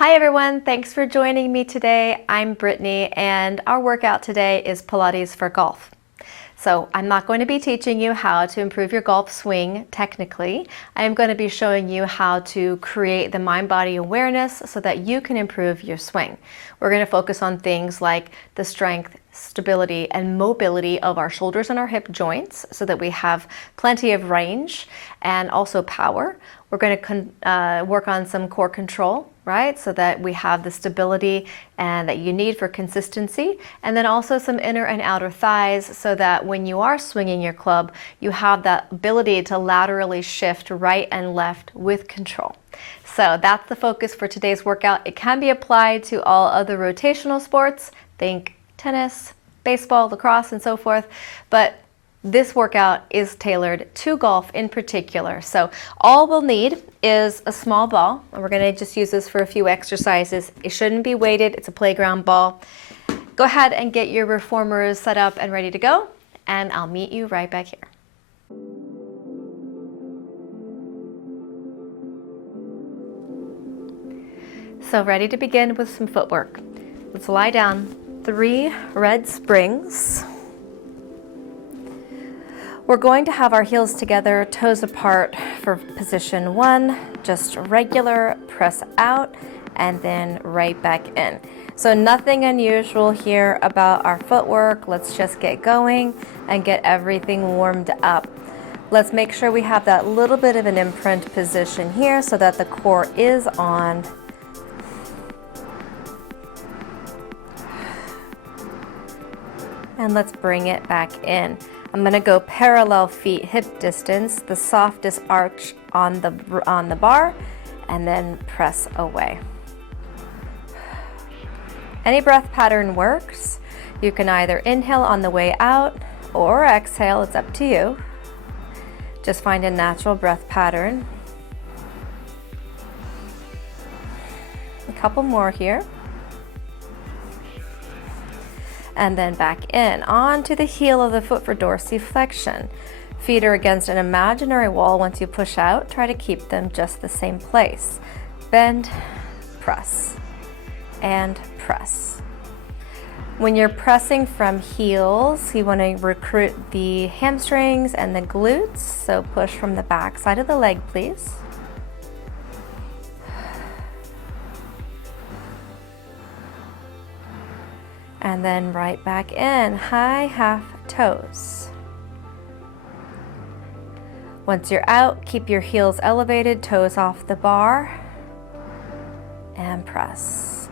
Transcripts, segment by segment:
Hi everyone, thanks for joining me today. I'm Brittany and our workout today is Pilates for golf. So I'm not going to be teaching you how to improve your golf swing technically. I am going to be showing you how to create the mind-body awareness so that you can improve your swing. We're going to focus on things like the strength, stability, and mobility of our shoulders and our hip joints so that we have plenty of range and also power. We're going to work on some core control, right? So that we have the stability and that you need for consistency. And then also some inner and outer thighs so that when you are swinging your club, you have that ability to laterally shift right and left with control. So that's the focus for today's workout. It can be applied to all other rotational sports. Think tennis, baseball, lacrosse, and so forth. But this workout is tailored to golf in particular. So all we'll need is a small ball, and we're going to just use this for a few exercises. It shouldn't be weighted. It's a playground ball. Go ahead and get your reformers set up and ready to go, and I'll meet you right back here. So ready to begin with some footwork. Let's lie down. 3 red springs. We're going to have our heels together, toes apart for position 1, just regular, press out, and then right back in. So nothing unusual here about our footwork. Let's just get going and get everything warmed up. Let's make sure we have that little bit of an imprint position here so that the core is on. And let's bring it back in. I'm going to go parallel feet hip distance, the softest arch on the bar, and then press away. Any breath pattern works. You can either inhale on the way out or exhale, it's up to you. Just find a natural breath pattern. A couple more here. And then back in, onto the heel of the foot for dorsiflexion. Feet are against an imaginary wall. Once you push out, try to keep them just the same place. Bend, press, and press. When you're pressing from heels, you want to recruit the hamstrings and the glutes, so push from the back side of the leg, please. And then right back in, high half toes. Once you're out, keep your heels elevated, toes off the bar, and press.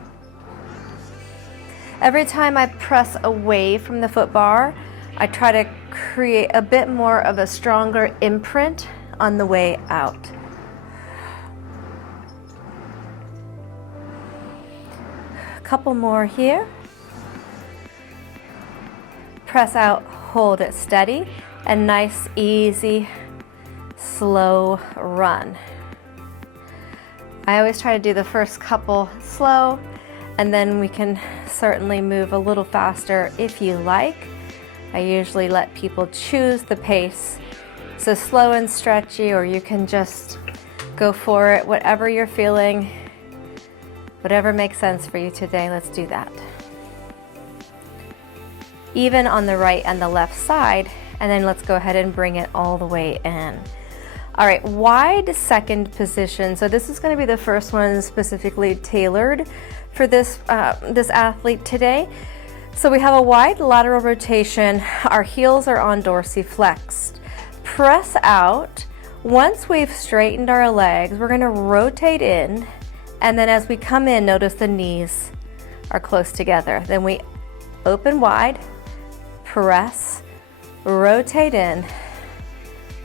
Every time I press away from the foot bar, I try to create a bit more of a stronger imprint on the way out. A couple more here. Press out, hold it steady, and nice, easy, slow run. I always try to do the first couple slow, and then we can certainly move a little faster if you like. I usually let people choose the pace, so slow and stretchy, or you can just go for it, whatever you're feeling, whatever makes sense for you today, let's do that. Even on the right and the left side, and then let's go ahead and bring it all the way in. All right, wide second position. So this is going to be the first one specifically tailored for this athlete today. So we have a wide lateral rotation. Our heels are on dorsiflexed. Press out. Once we've straightened our legs, we're going to rotate in, and then as we come in, notice the knees are close together. Then we open wide, press, rotate in,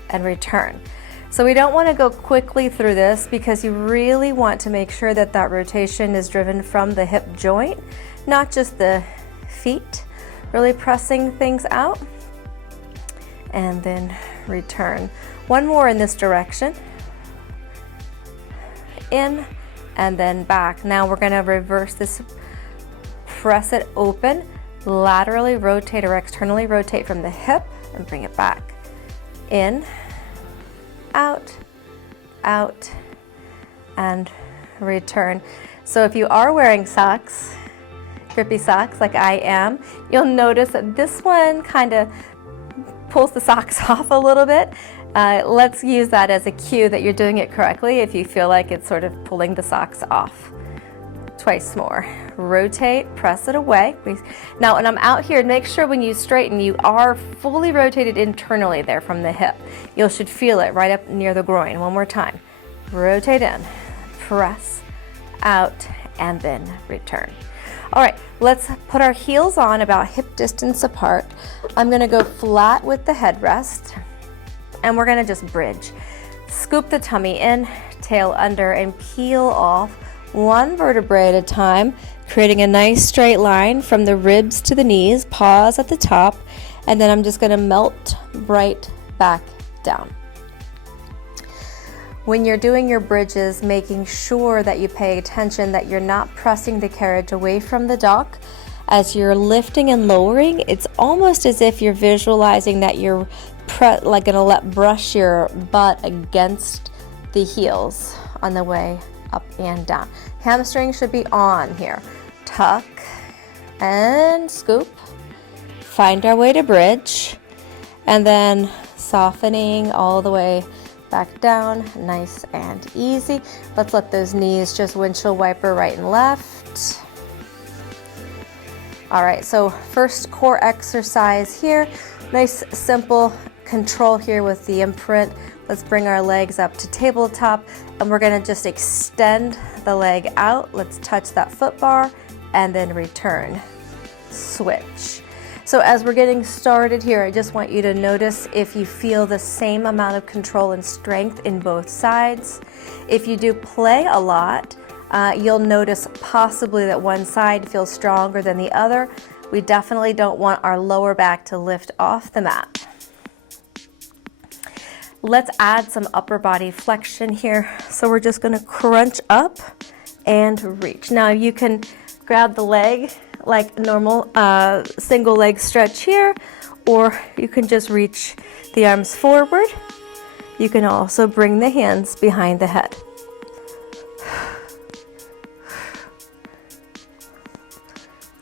and return. So we don't want to go quickly through this because you really want to make sure that that rotation is driven from the hip joint, not just the feet, really pressing things out, and then return. One more in this direction, in, and then back. Now we're going to reverse this, press it open, laterally rotate or externally rotate from the hip and bring it back. In, out, and return. So if you are wearing socks, grippy socks like I am, you'll notice that this one kind of pulls the socks off a little bit. Let's use that as a cue that you're doing it correctly if you feel like it's sort of pulling the socks off. Twice more. Rotate, press it away. Now when I'm out here, make sure when you straighten, you are fully rotated internally there from the hip. You should feel it right up near the groin. One more time. Rotate in, press, out, and then return. All right, let's put our heels on about hip distance apart. I'm gonna go flat with the headrest, and we're gonna just bridge. Scoop the tummy in, tail under, and peel off one vertebrae at a time, creating a nice straight line from the ribs to the knees. Pause at the top, and then I'm just gonna melt right back down. When you're doing your bridges, making sure that you pay attention that you're not pressing the carriage away from the dock. As you're lifting and lowering, it's almost as if you're visualizing that you're like gonna brush your butt against the heels on the way up and down. Hamstring should be on here. Tuck and scoop. Find our way to bridge, and then softening all the way back down, nice and easy. Let's let those knees just windshield wiper right and left. All right, so first core exercise here. Nice, simple control here with the imprint. Let's bring our legs up to tabletop, and we're gonna just extend the leg out. Let's touch that foot bar and then return. Switch. So as we're getting started here, I just want you to notice if you feel the same amount of control and strength in both sides. If you do play a lot, you'll notice possibly that one side feels stronger than the other. We definitely don't want our lower back to lift off the mat. Let's add some upper body flexion here. So we're just gonna crunch up and reach. Now you can grab the leg like normal single leg stretch here, or you can just reach the arms forward. You can also bring the hands behind the head.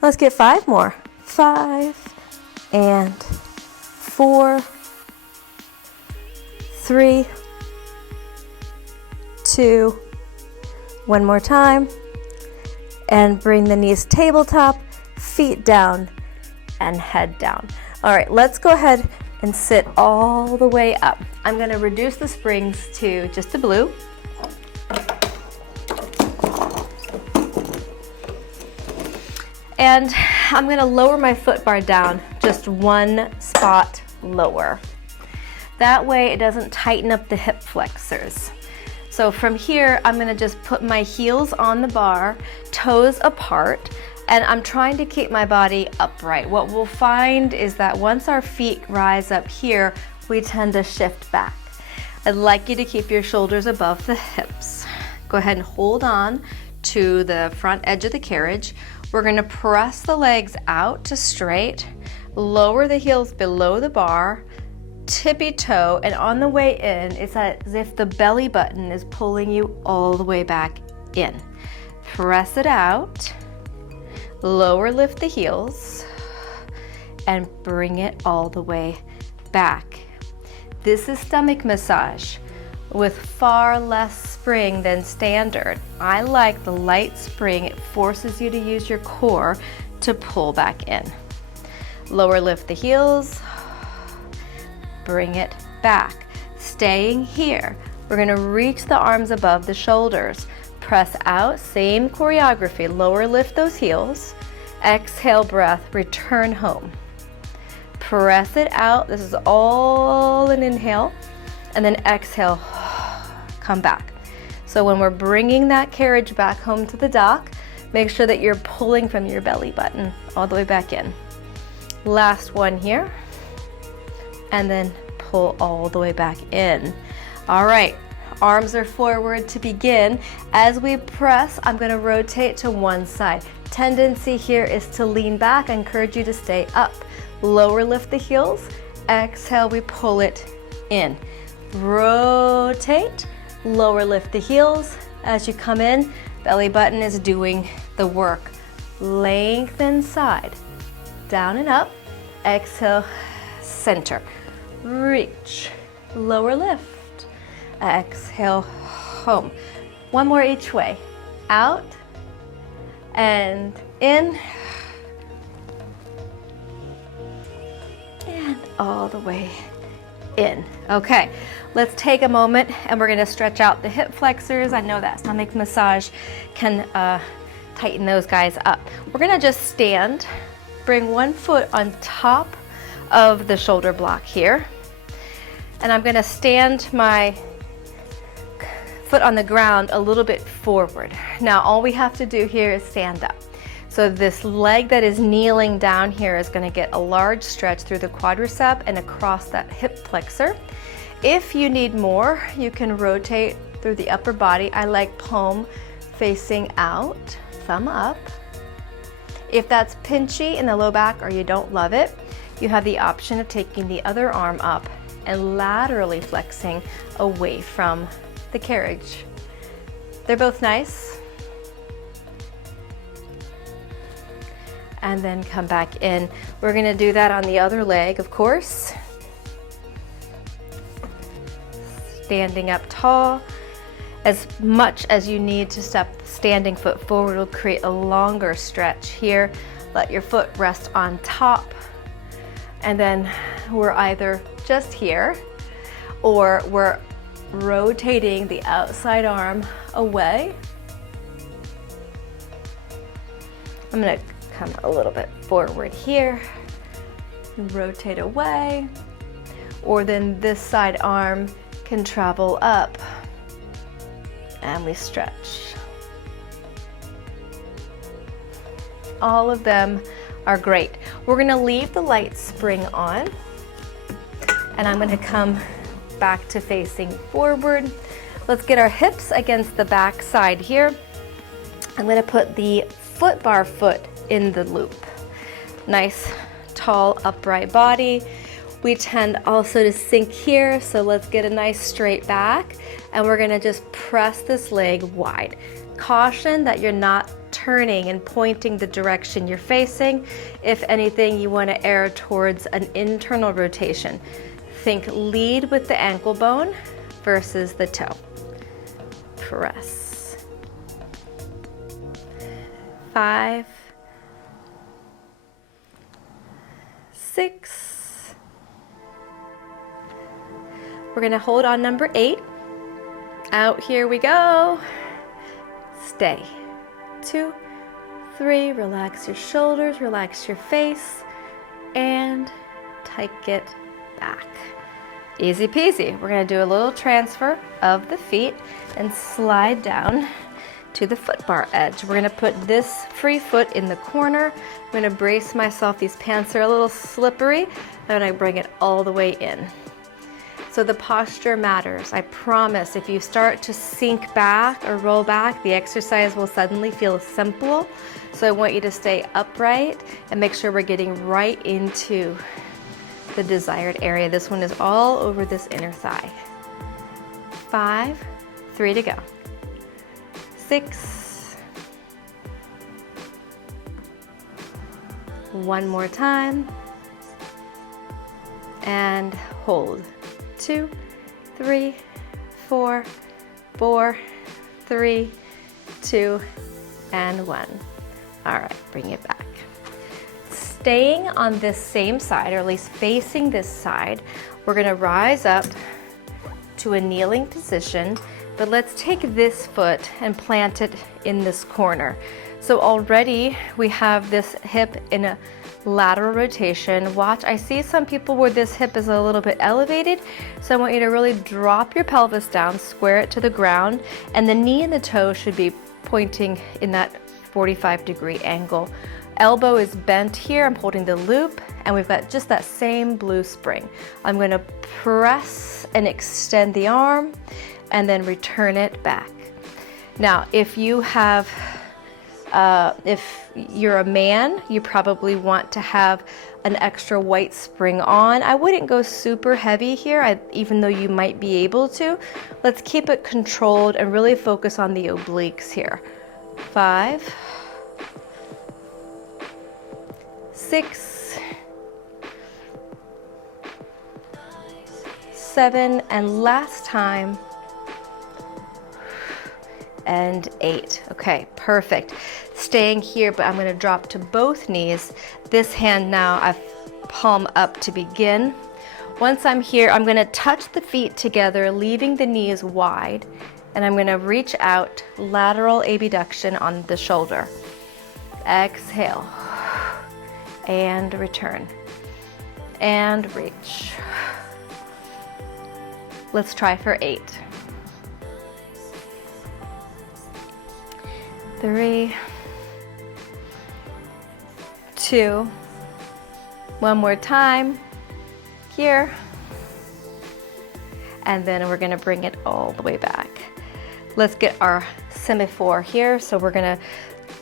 Let's get 5 more. 5 and 4, 3, 2, one more time, and bring the knees tabletop, feet down, and head down. All right, let's go ahead and sit all the way up. I'm gonna reduce the springs to just a blue. And I'm gonna lower my foot bar down just one spot lower. That way it doesn't tighten up the hip flexors. So from here, I'm gonna just put my heels on the bar, toes apart, and I'm trying to keep my body upright. What we'll find is that once our feet rise up here, we tend to shift back. I'd like you to keep your shoulders above the hips. Go ahead and hold on to the front edge of the carriage. We're gonna press the legs out to straight, lower the heels below the bar, tippy toe, and on the way in, it's as if the belly button is pulling you all the way back in. Press it out, lower, lift the heels, and bring it all the way back. This is stomach massage with far less spring than standard. I like the light spring. It forces you to use your core to pull back in. Lower, lift the heels, bring it back. Staying here, we're gonna reach the arms above the shoulders. Press out, same choreography. Lower, lift those heels. Exhale, breath, return home. Press it out. This is all an inhale. And then exhale, come back. So when we're bringing that carriage back home to the dock, make sure that you're pulling from your belly button all the way back in. Last one here. And then pull all the way back in. All right, arms are forward to begin. As we press, I'm gonna rotate to one side. Tendency here is to lean back. I encourage you to stay up. Lower, lift the heels. Exhale, we pull it in. Rotate, lower, lift the heels. As you come in, belly button is doing the work. Lengthen side, down and up. Exhale, center. Reach, lower lift. Exhale, home. One more each way. Out and in. And all the way in. Okay, let's take a moment and we're gonna stretch out the hip flexors. I know that stomach massage can tighten those guys up. We're gonna just stand, bring one foot on top of the shoulder block here, and I'm gonna stand my foot on the ground a little bit forward. Now all we have to do here is stand up. So this leg that is kneeling down here is going to get a large stretch through the quadricep and across that hip flexor. If you need more, you can rotate through the upper body. I like palm facing out, thumb up. If that's pinchy in the low back or you don't love it, you have the option of taking the other arm up and laterally flexing away from the carriage. They're both nice. And then come back in. We're gonna do that on the other leg, of course. Standing up tall. As much as you need to step the standing foot forward will create a longer stretch here. Let your foot rest on top. And then we're either just here or we're rotating the outside arm away. I'm gonna come a little bit forward here, rotate away, or then this side arm can travel up and we stretch. All of them are great. We're gonna leave the light spring on and I'm gonna come back to facing forward. Let's get our hips against the back side here. I'm gonna put the foot bar foot in the loop. Nice, tall, upright body. We tend also to sink here, so let's get a nice straight back, and we're gonna just press this leg wide. Caution that you're not turning and pointing the direction you're facing. If anything, you wanna err towards an internal rotation. Think lead with the ankle bone versus the toe. Press. 5, 6. We're gonna hold on number 8. Out, here we go. Stay. 2, 3, relax your shoulders, relax your face, and take it back. Easy peasy. We're gonna do a little transfer of the feet and slide down to the foot bar edge. We're gonna put this free foot in the corner. I'm gonna brace myself. These pants are a little slippery, and I bring it all the way in. So the posture matters. I promise if you start to sink back or roll back, the exercise will suddenly feel simple. So I want you to stay upright and make sure we're getting right into the desired area. This one is all over this inner thigh. 5, 3 to go. 6. One more time. And hold. 2, 3, 4, 4, 3, 2, and 1. All right, bring it back. Staying on this same side, or at least facing this side, we're gonna rise up to a kneeling position, but let's take this foot and plant it in this corner. So already we have this hip in a lateral rotation. Watch, I see some people where this hip is a little bit elevated, so I want you to really drop your pelvis down, square it to the ground, and the knee and the toe should be pointing in that 45-degree angle. Elbow is bent here, I'm holding the loop, and we've got just that same blue spring. I'm gonna press and extend the arm, and then return it back. Now, if you have If you're a man, you probably want to have an extra weight spring on. I wouldn't go super heavy here, even though you might be able to. Let's keep it controlled and really focus on the obliques here. 5, 6, 7, and last time, and 8. Okay, perfect. Staying here, but I'm going to drop to both knees. This hand now, I've palm up to begin. Once I'm here, I'm going to touch the feet together, leaving the knees wide, and I'm going to reach out, lateral abduction on the shoulder. Exhale, and return, and reach. Let's try for 8. 3, 2, one more time, here, and then we're gonna bring it all the way back. Let's get our semaphore here. So we're gonna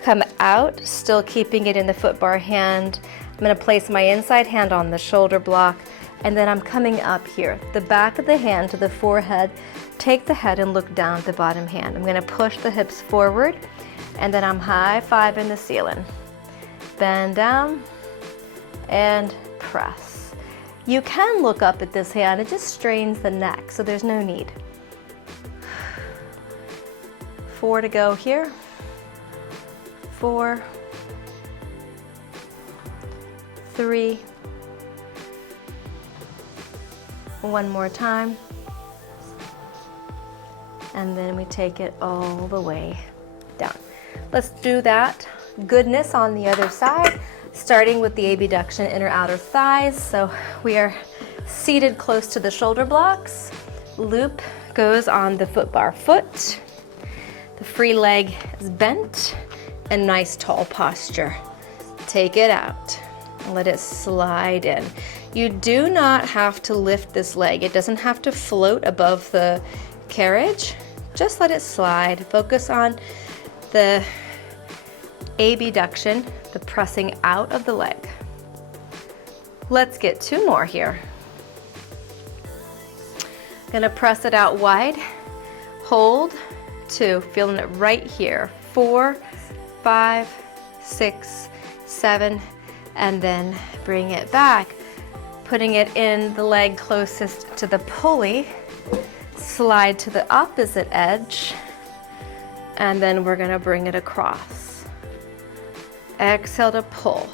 come out, still keeping it in the foot bar hand. I'm gonna place my inside hand on the shoulder block, and then I'm coming up here, the back of the hand to the forehead. Take the head and look down at the bottom hand. I'm gonna push the hips forward, and then I'm high-fiving the ceiling. Bend down and press. You can look up at this hand, it just strains the neck, so there's no need. 4 to go here. 4, 3, one more time, and then we take it all the way down. Let's do that goodness on the other side, starting with the abduction, inner outer thighs. So we are seated close to the shoulder blocks. Loop goes on the foot bar foot. The free leg is bent, and nice tall posture. Take it out and let it slide in. You do not have to lift this leg. It doesn't have to float above the carriage. Just let it slide. Focus on the abduction, the pressing out of the leg. Let's get 2 more here. Gonna press it out wide. Hold, 2, feeling it right here. 4, 5, 6, 7, and then bring it back. Putting it in the leg closest to the pulley. Slide to the opposite edge, and then we're gonna bring it across. Exhale to pull.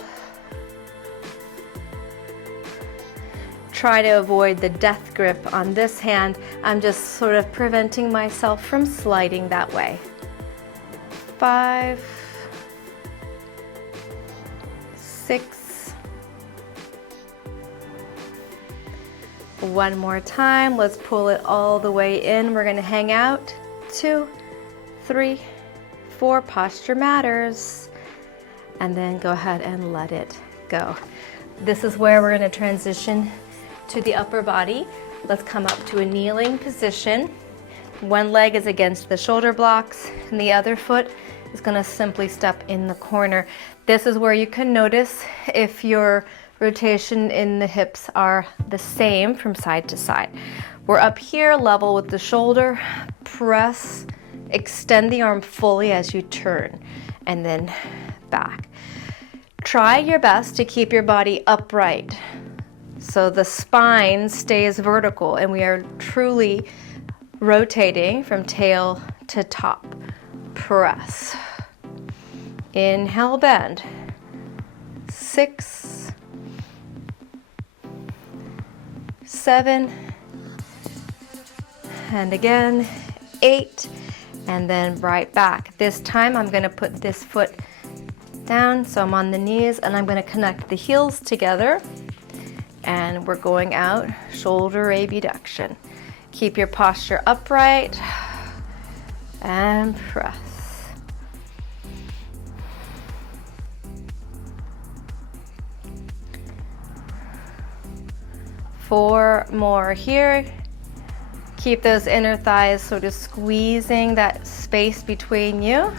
Try to avoid the death grip on this hand. I'm just sort of preventing myself from sliding that way. 5, 6, one more time. Let's pull it all the way in. We're going to hang out. 2, 3, 4. Posture matters. And then go ahead and let it go. This is where we're going to transition to the upper body. Let's come up to a kneeling position. One leg is against the shoulder blocks, and the other foot is going to simply step in the corner. This is where you can notice if your rotation in the hips are the same from side to side. We're up here level with the shoulder. Press, extend the arm fully as you turn, and then back. Try your best to keep your body upright so the spine stays vertical and we are truly rotating from tail to top. Press. Inhale, bend. 6, 7, and again 8, and then right back. This time I'm going to put this foot down, so I'm on the knees, and I'm going to connect the heels together, and we're going out, shoulder abduction. Keep your posture upright and press. 4 more here. Keep those inner thighs sort of squeezing that space between you.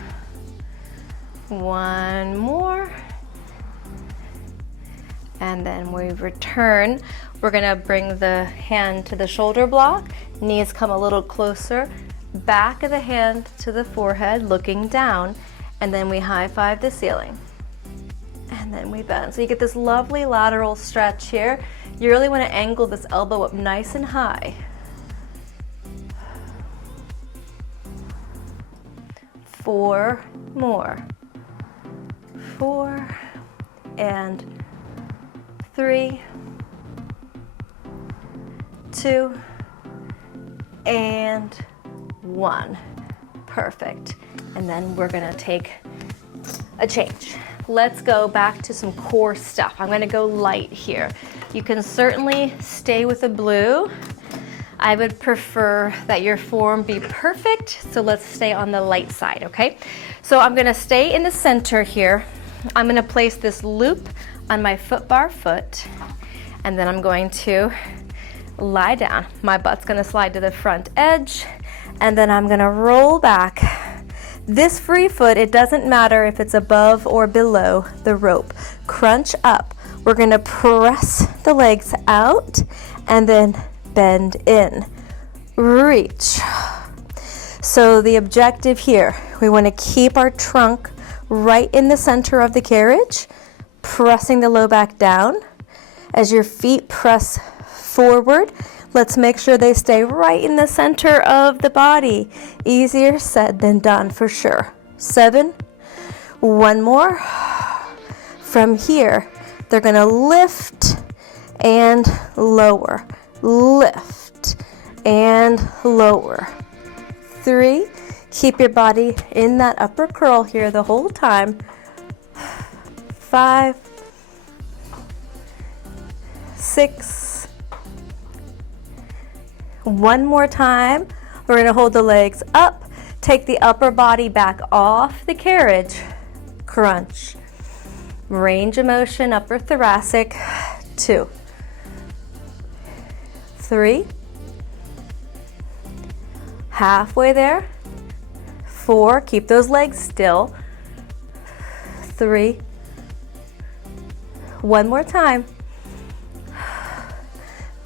One more. And then we return. We're gonna bring the hand to the shoulder block, knees come a little closer, back of the hand to the forehead, looking down, and then we high five the ceiling. And then we bend. So you get this lovely lateral stretch here. You really wanna angle this elbow up nice and high. 4 more. 4 and 3, 2, and 1. Perfect. And then we're gonna take a change. Let's go back to some core stuff. I'm gonna go light here. You can certainly stay with the blue. I would prefer that your form be perfect, so let's stay on the light side, okay? So I'm gonna stay in the center here. I'm gonna place this loop on my foot bar foot, and then I'm going to lie down. My butt's gonna slide to the front edge, and then I'm gonna roll back. This free foot, it doesn't matter if it's above or below the rope. Crunch up. We're gonna press the legs out, and then bend in. Reach. So the objective here, we wanna keep our trunk right in the center of the carriage, pressing the low back down. As your feet press forward, let's make sure they stay right in the center of the body. Easier said than done for sure. 7, 1 more. From here, they're gonna lift and lower, lift and lower. 3, keep your body in that upper curl here the whole time. 5, 6, 1 more time. We're gonna hold the legs up, take the upper body back off the carriage, crunch. Range of motion, upper thoracic. 2, 3, halfway there. 4, keep those legs still. 3, 1 more time.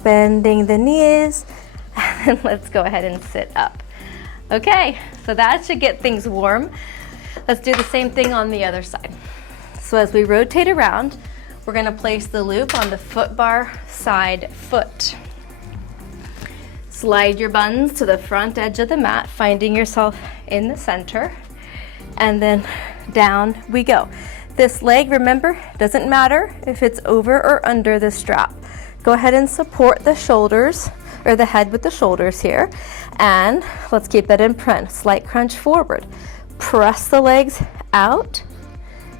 Bending the knees, and let's go ahead and sit up. Okay, so that should get things warm. Let's do the same thing on the other side. So as we rotate around, we're gonna place the loop on the foot bar side foot. Slide your buns to the front edge of the mat, finding yourself in the center, and then down we go. This leg, remember, doesn't matter if it's over or under the strap. Go ahead and support the shoulders, or the head with the shoulders here, and let's keep that in print. Slight crunch forward. Press the legs out,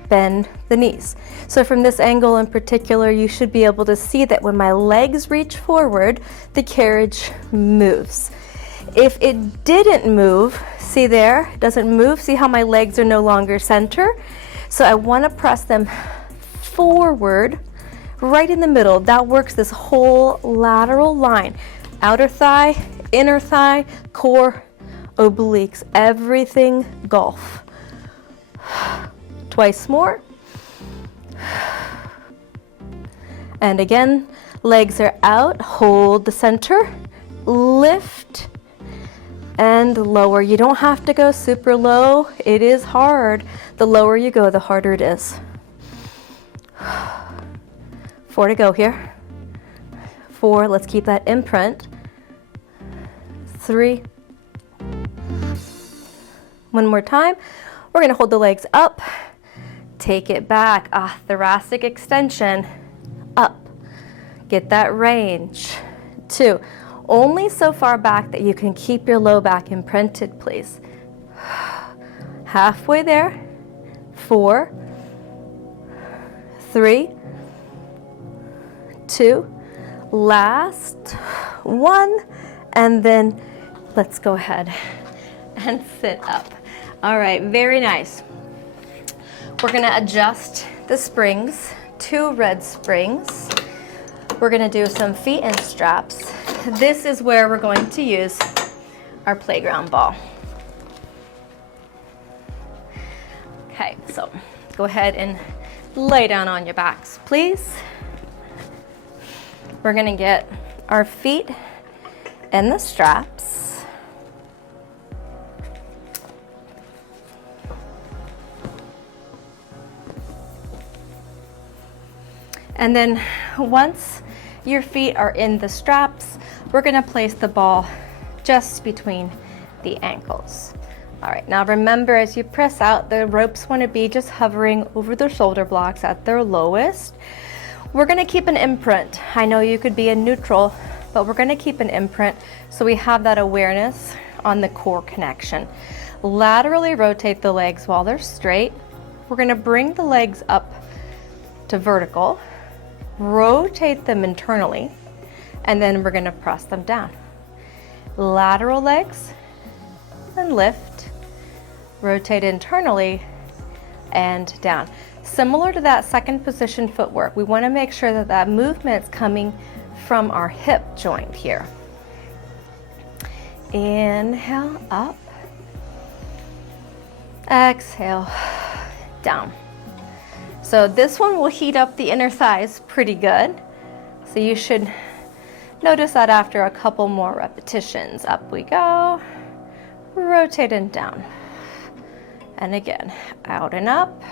bend the knees. So from this angle in particular, you should be able to see that when my legs reach forward, the carriage moves. If it didn't move, see there, it doesn't move, see how my legs are no longer center? So I wanna press them forward, right in the middle. That works this whole lateral line. Outer thigh, inner thigh, core, obliques, everything golf. Twice more. And again, legs are out, hold the center, lift and lower. You don't have to go super low. It is hard. The lower you go, the harder it is. 4 to go here. 4, let's keep that imprint. 3. 1 more time. We're gonna hold the legs up, take it back, thoracic extension, up. Get that range. 2, only so far back that you can keep your low back imprinted, please. Halfway there. 4, 3, 2, last 1, and then let's go ahead and sit up. All right, very nice. We're gonna adjust the springs, 2 red springs. We're gonna do some feet and straps. This is where we're going to use our playground ball. Okay, so go ahead and lay down on your backs, please. We're gonna get our feet in the straps. And then once your feet are in the straps, we're gonna place the ball just between the ankles. All right, now remember, as you press out, the ropes want to be just hovering over the shoulder blocks at their lowest. We're going to keep an imprint. I know you could be in neutral, but we're going to keep an imprint so we have that awareness on the core connection. Laterally rotate the legs while they're straight. We're going to bring the legs up to vertical, rotate them internally, and then we're going to press them down. Lateral legs and lift. Rotate internally and down. Similar to that second position footwork, we want to make sure that that movement's coming from our hip joint here. Inhale, up. Exhale, down. So this one will heat up the inner thighs pretty good. So you should notice that after a couple more repetitions. Up we go. Rotate and down. And again, out and up,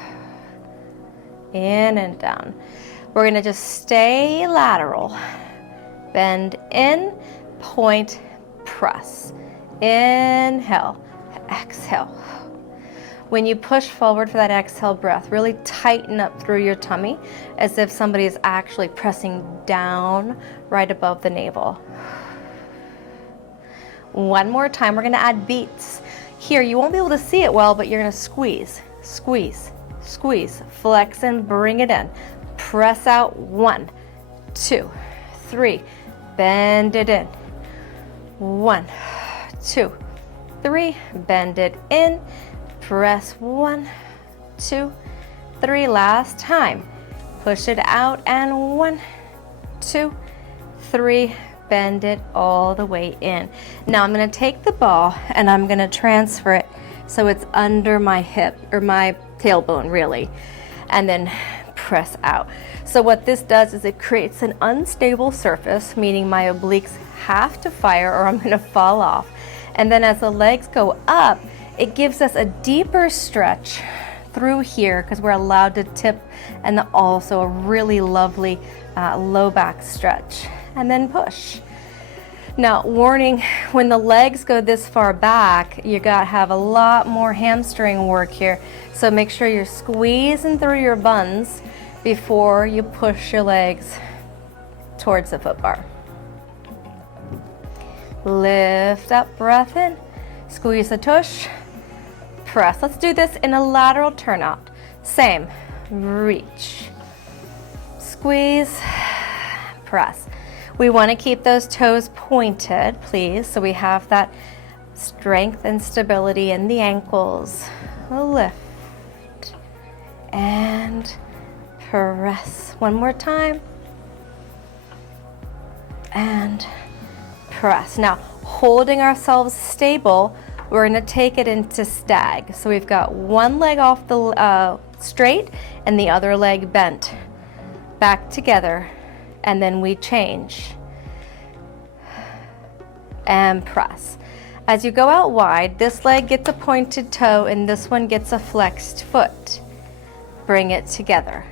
in and down. We're gonna just stay lateral. Bend in, point, press. Inhale, exhale. When you push forward for that exhale breath, really tighten up through your tummy as if somebody is actually pressing down right above the navel. One more time, we're gonna add beats. Here, you won't be able to see it well, but you're gonna squeeze, squeeze, squeeze, flex and bring it in. Press out, 1, 2, 3, bend it in. 1, 2, 3, bend it in. Press 1, 2, 3, last time. Push it out and 1, 2, 3, bend it all the way in. Now I'm going to take the ball and I'm going to transfer it so it's under my hip, or my tailbone really, and then press out. So what this does is it creates an unstable surface, meaning my obliques have to fire or I'm going to fall off. And then as the legs go up, it gives us a deeper stretch through here because we're allowed to tip, and also a really lovely low back stretch. And then push. Now, warning, when the legs go this far back, you gotta have a lot more hamstring work here. So make sure you're squeezing through your buns before you push your legs towards the foot bar. Lift up, breath in, squeeze the tush, press. Let's do this in a lateral turnout. Same, reach, squeeze, press. We want to keep those toes pointed, please, so we have that strength and stability in the ankles. Lift and press. One more time. And press. Now, holding ourselves stable, we're going to take it into stag. So we've got one leg off the straight and the other leg bent. Back together. And then we change and press. As you go out wide, this leg gets a pointed toe and this one gets a flexed foot. Bring it together.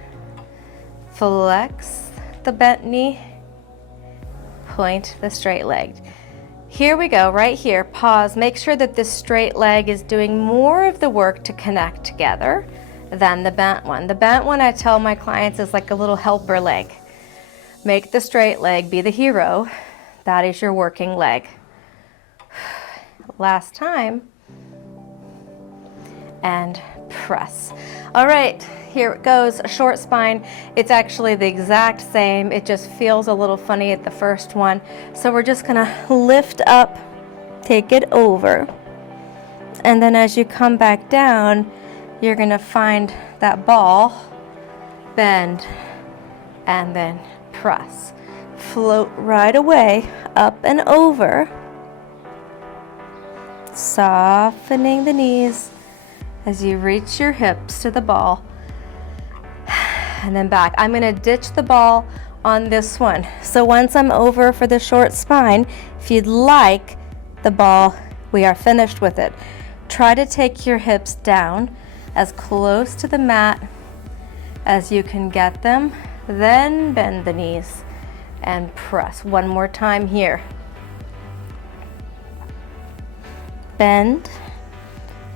Flex the bent knee, point the straight leg. Here we go, right here, pause. Make sure that this straight leg is doing more of the work to connect together than the bent one. The bent one, I tell my clients, is like a little helper leg. Make the straight leg be the hero. That is your working leg. Last time. And press. All right, here it goes. A short spine. It's actually the exact same. It just feels a little funny at the first one. So we're just gonna lift up, take it over. And then as you come back down, you're gonna find that ball, bend, and then press. Float right away, up and over. Softening the knees as you reach your hips to the ball, and then back. I'm gonna ditch the ball on this one. So once I'm over for the short spine, if you'd like the ball, we are finished with it. Try to take your hips down as close to the mat as you can get them, then bend the knees and press. One more time here. Bend,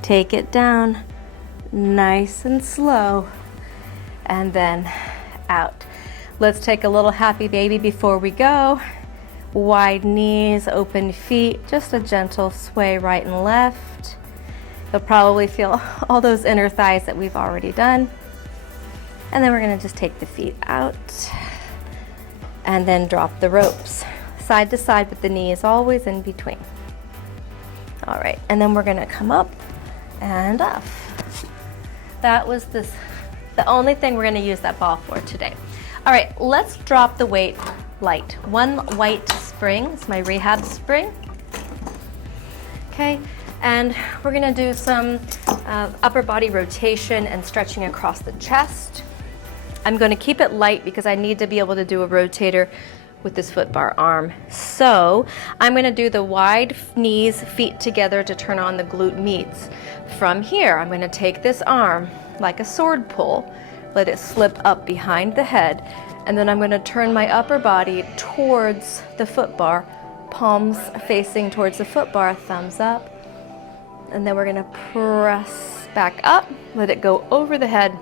take it down, nice and slow, and then out. Let's take a little happy baby before we go. Wide knees, open feet, just a gentle sway right and left. You'll probably feel all those inner thighs that we've already done. And then we're gonna just take the feet out and then drop the ropes. Side to side with the knees always in between. All right, and then we're gonna come up and off. That was the only thing we're gonna use that ball for today. All right, let's drop the weight light. One white spring, it's my rehab spring. Okay, and we're gonna do some upper body rotation and stretching across the chest. I'm gonna keep it light because I need to be able to do a rotator with this foot bar arm. So I'm gonna do the wide knees, feet together to turn on the glute meats. From here, I'm gonna take this arm like a sword pull, let it slip up behind the head, and then I'm gonna turn my upper body towards the foot bar, palms facing towards the foot bar, thumbs up, and then we're gonna press back up, let it go over the head,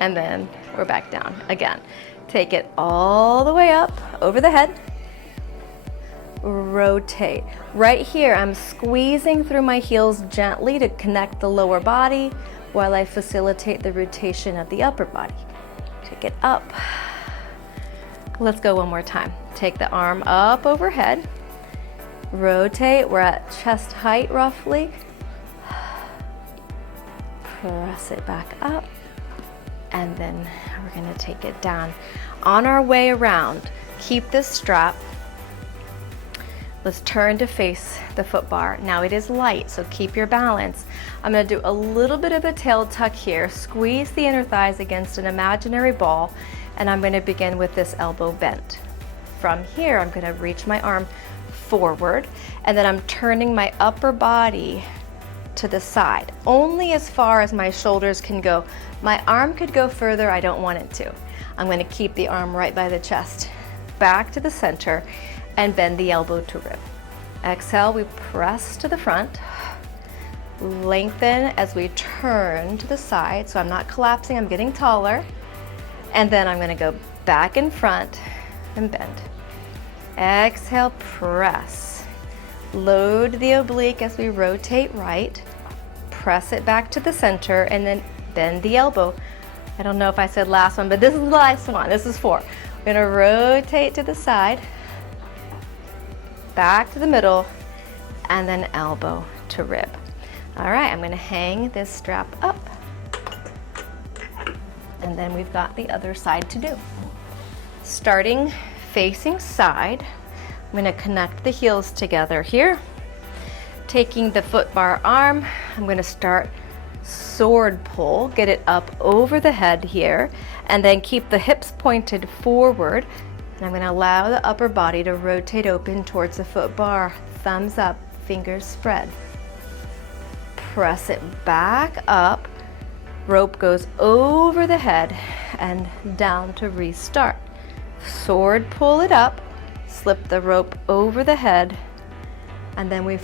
and then we're back down again. Take it all the way up, over the head, rotate. Right here, I'm squeezing through my heels gently to connect the lower body while I facilitate the rotation of the upper body. Take it up. Let's go one more time. Take the arm up overhead, rotate, we're at chest height roughly. Press it back up, and then we're gonna take it down. On our way around, keep this strap. Let's turn to face the foot bar. Now it is light, so keep your balance. I'm gonna do a little bit of a tail tuck here, squeeze the inner thighs against an imaginary ball, and I'm gonna begin with this elbow bent. From here, I'm gonna reach my arm forward, and then I'm turning my upper body to the side, only as far as my shoulders can go. My arm could go further, I don't want it to. I'm gonna keep the arm right by the chest. Back to the center and bend the elbow to rib. Exhale, we press to the front. Lengthen as we turn to the side, so I'm not collapsing, I'm getting taller. And then I'm gonna go back in front and bend. Exhale, press. Load the oblique as we rotate right. Press it back to the center and then bend the elbow. I don't know if I said last one, but this is the last one. This is 4. We're gonna rotate to the side, back to the middle, and then elbow to rib. All right, I'm gonna hang this strap up, and then we've got the other side to do. Starting facing side, I'm gonna connect the heels together here. Taking the foot bar arm, I'm gonna start sword pull, get it up over the head here, and then keep the hips pointed forward. And I'm gonna allow the upper body to rotate open towards the foot bar. Thumbs up, fingers spread. Press it back up. Rope goes over the head and down to restart. Sword pull it up, slip the rope over the head, and then we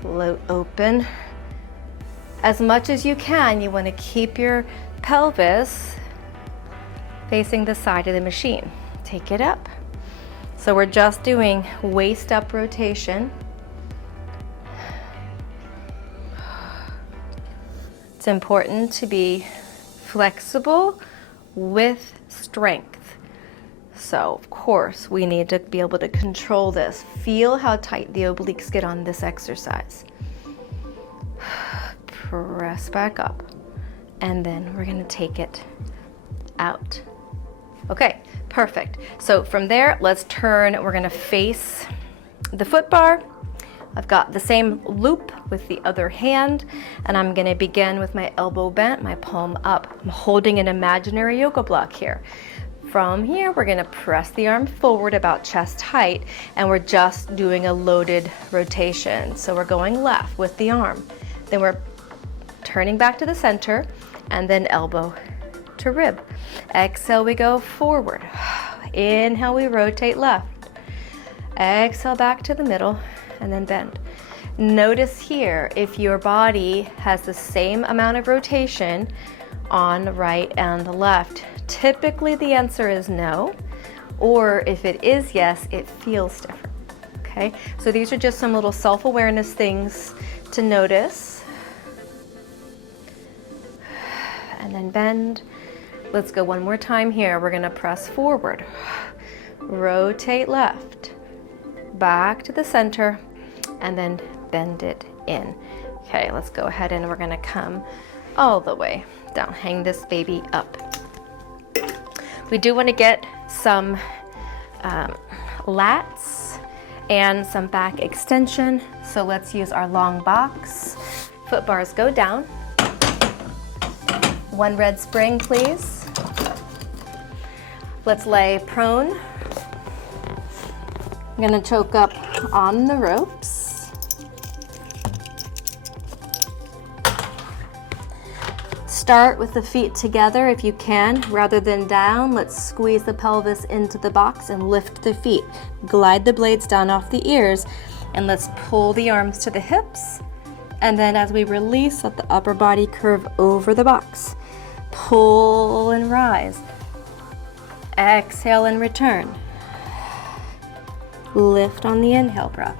float open. As much as you can, you want to keep your pelvis facing the side of the machine. Take it up. So we're just doing waist up rotation. It's important to be flexible with strength. So of course we need to be able to control this. Feel how tight the obliques get on this exercise. Press back up, and then we're gonna take it out. Okay, perfect. So from there, let's turn. We're gonna face the foot bar. I've got the same loop with the other hand, and I'm gonna begin with my elbow bent, my palm up. I'm holding an imaginary yoga block here. From here, we're gonna press the arm forward about chest height, and we're just doing a loaded rotation. So we're going left with the arm. Then we're turning back to the center, and then elbow to rib. Exhale, we go forward. Inhale, we rotate left. Exhale, back to the middle, and then bend. Notice here, if your body has the same amount of rotation on the right and the left, typically the answer is no, or if it is yes, it feels different, okay? So these are just some little self-awareness things to notice. And then bend. Let's go one more time here. We're gonna press forward, rotate left, back to the center, and then bend it in. Okay, let's go ahead and we're gonna come all the way down. Hang this baby up. We do want to get some lats and some back extension. So let's use our long box. Foot bars go down. One red spring, please. Let's lay prone. I'm gonna choke up on the ropes. Start with the feet together if you can, rather than down. Let's squeeze the pelvis into the box and lift the feet. Glide the blades down off the ears, and let's pull the arms to the hips. And then as we release, let the upper body curve over the box. Pull and rise. Exhale and return. Lift on the inhale breath.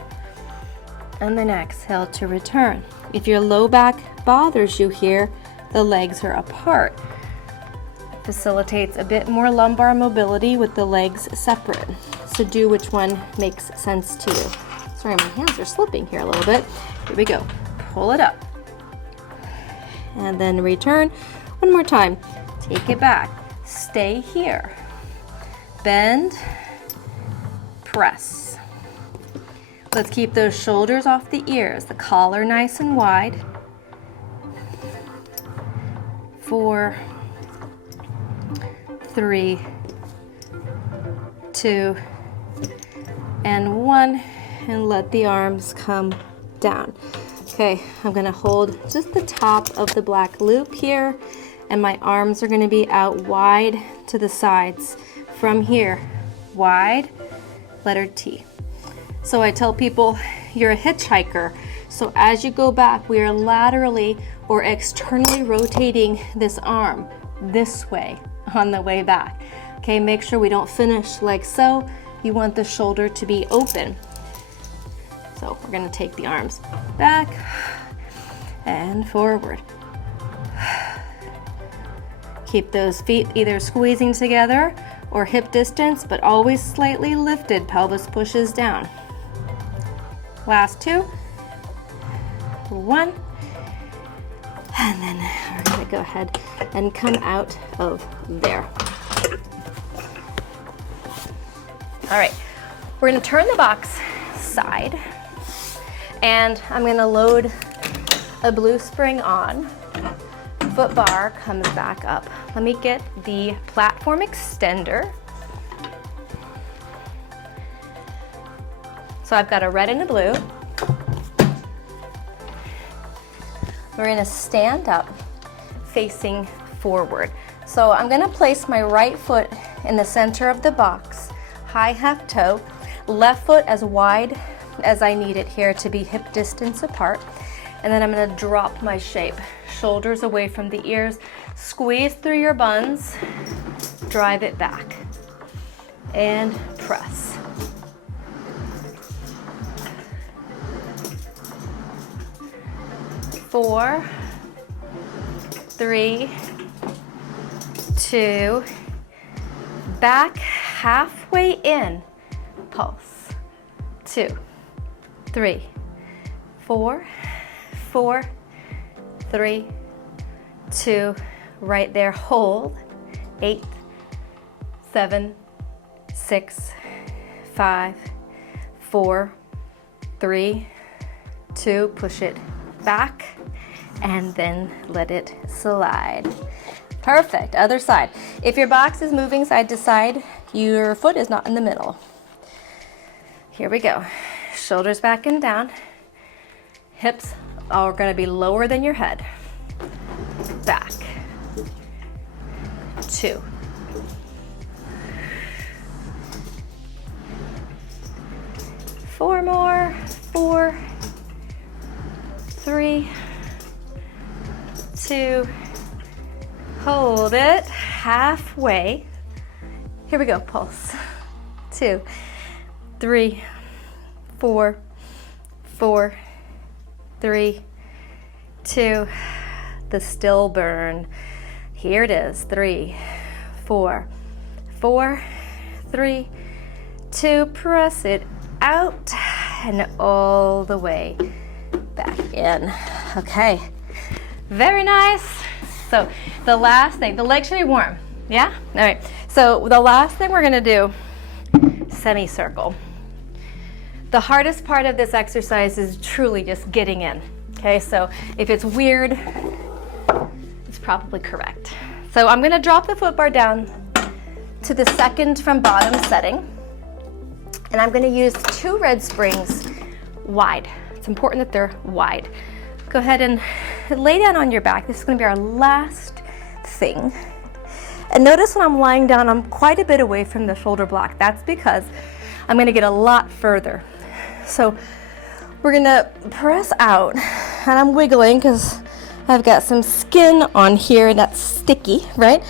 And then exhale to return. If your low back bothers you here, the legs are apart. Facilitates a bit more lumbar mobility with the legs separate. So do which one makes sense to you. Sorry, my hands are slipping here a little bit. Here we go. Pull it up. And then return. One more time. Take it back. Stay here. Bend. Press. Let's keep those shoulders off the ears. The collar nice and wide. 4, 3, 2, and 1, and let the arms come down. Okay, I'm gonna hold just the top of the black loop here, and my arms are gonna be out wide to the sides. From here, wide, letter T. So I tell people you're a hitchhiker. So as you go back, we are laterally or externally rotating this arm this way on the way back. Okay, make sure we don't finish like so. You want the shoulder to be open. So we're gonna take the arms back and forward. Keep those feet either squeezing together or hip distance, but always slightly lifted. Pelvis pushes down. Last 2. 1. And then we're gonna go ahead and come out of there. All right, we're gonna turn the box side, and I'm gonna load a blue spring on. Foot bar comes back up. Let me get the platform extender. So I've got a red and a blue. We're gonna stand up facing forward. So I'm gonna place my right foot in the center of the box, high half toe, left foot as wide as I need it here to be hip distance apart. And then I'm gonna drop my shape. Shoulders away from the ears, squeeze through your buns, drive it back, and press. Four, 3, 2, back halfway in, pulse. 2, 3, 4, 4, 3, 2, right there, hold. 8, 7, 6, 5, 4, 3, 2, push it back, and then let it slide. Perfect, other side. If your box is moving side to side, your foot is not in the middle. Here we go. Shoulders back and down. Hips are gonna be lower than your head. Back. 2. 4 more. 4, 3, 2, hold it, halfway. Here we go, pulse. 2, 3, 4, 4, 3, 2, the still burn. Here it is, 3, 4, 4, 3, 2, press it out and all the way back in. Okay, very nice. So the last thing, the legs should be warm, yeah? All right, so the last thing we're gonna do, semicircle. The hardest part of this exercise is truly just getting in, okay? So if it's weird, it's probably correct. So I'm gonna drop the foot bar down to the second from bottom setting, and I'm gonna use 2 red springs wide. It's important that they're wide. Go ahead and lay down on your back. This is gonna be our last thing. And notice when I'm lying down, I'm quite a bit away from the shoulder block. That's because I'm gonna get a lot further. So we're gonna press out, and I'm wiggling because I've got some skin on here that's sticky, right?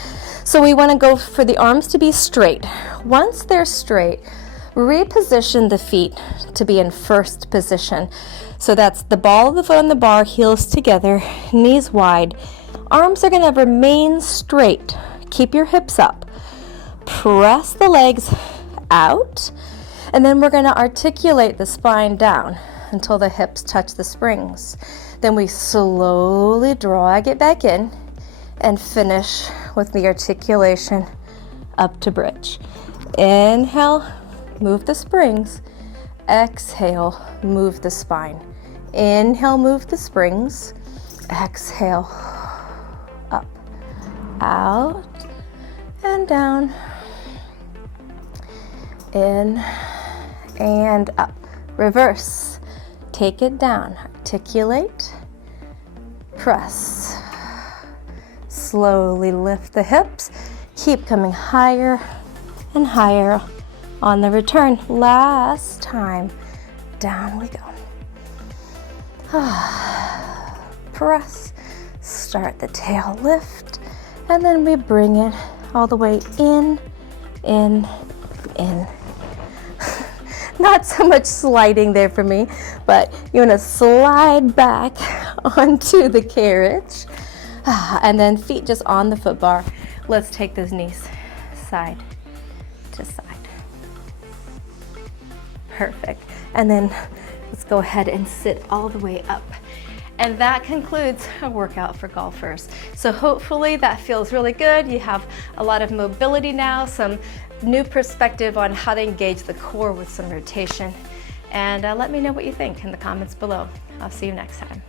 So we wanna go for the arms to be straight. Once they're straight, reposition the feet to be in first position. So that's the ball of the foot on the bar, heels together, knees wide. Arms are gonna remain straight. Keep your hips up. Press the legs out, and then we're gonna articulate the spine down until the hips touch the springs. Then we slowly drag it back in and finish with the articulation up to bridge. Inhale, move the springs. Exhale, move the spine. Inhale, move the springs. Exhale, up, out, and down. In and up. Reverse. Take it down. Articulate. Press. Slowly lift the hips. Keep coming higher and higher on the return. Last time. Down we go. Press. Start the tail lift. And then we bring it all the way in. Not so much sliding there for me, but you want to slide back onto the carriage, and then feet just on the foot bar. Let's take those knees side to side. Perfect. And then let's go ahead and sit all the way up. And that concludes a workout for golfers. So hopefully that feels really good. You have a lot of mobility now, some new perspective on how to engage the core with some rotation. And let me know what you think in the comments below. I'll see you next time.